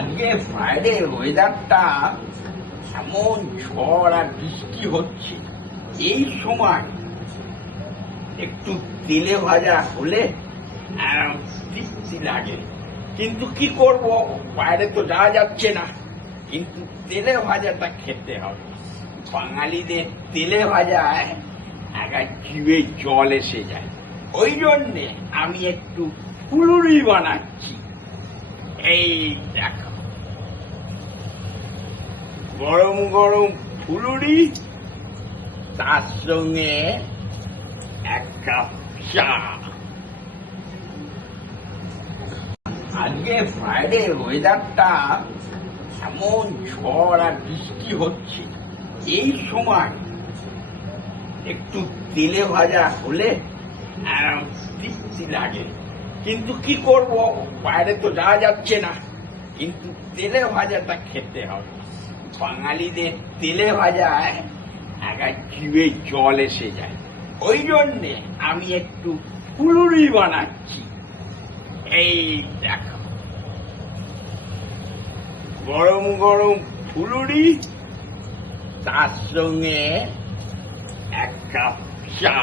আজকে ফ্রাইডে ওয়েদারটা এমন ঝড় আর বৃষ্টি হচ্ছে, এই সময় একটু তেলে ভাজা হলে তৃপ্তি লাগে। কিন্তু কি করব, বাইরে তো যাওয়া যাচ্ছে না, কিন্তু তেলে ভাজাটা খেতে হবে। বাঙালিদের তেলে ভাজায় একটা জিভে জল এসে যায়। ওই জন্যে আমি একটু ফুলুরি বানাচ্ছি। এই দেখো, গরম গরম ফুলুরি, তার সঙ্গে এক কাপ চা। আজকে ফ্রাইডে ওয়েদারটা এমন ঝড় আর বৃষ্টি হচ্ছে, এই সময় একটু তেলে ভাজা হলে তৃপ্তি লাগে। কিন্তু কি করব, বাইরে তো যাওয়া যাচ্ছে না, কিন্তু তেলে ভাজাটা খেতে হবে। বাঙালিদের তেলে ভাজায় একটা জিভে জল এসে যায়। ওই জন্যে আমি একটু ফুলুরি বানাচ্ছি। এই দেখো, গরম গরম ফুলুরি, তার সঙ্গে এক কাপ চা।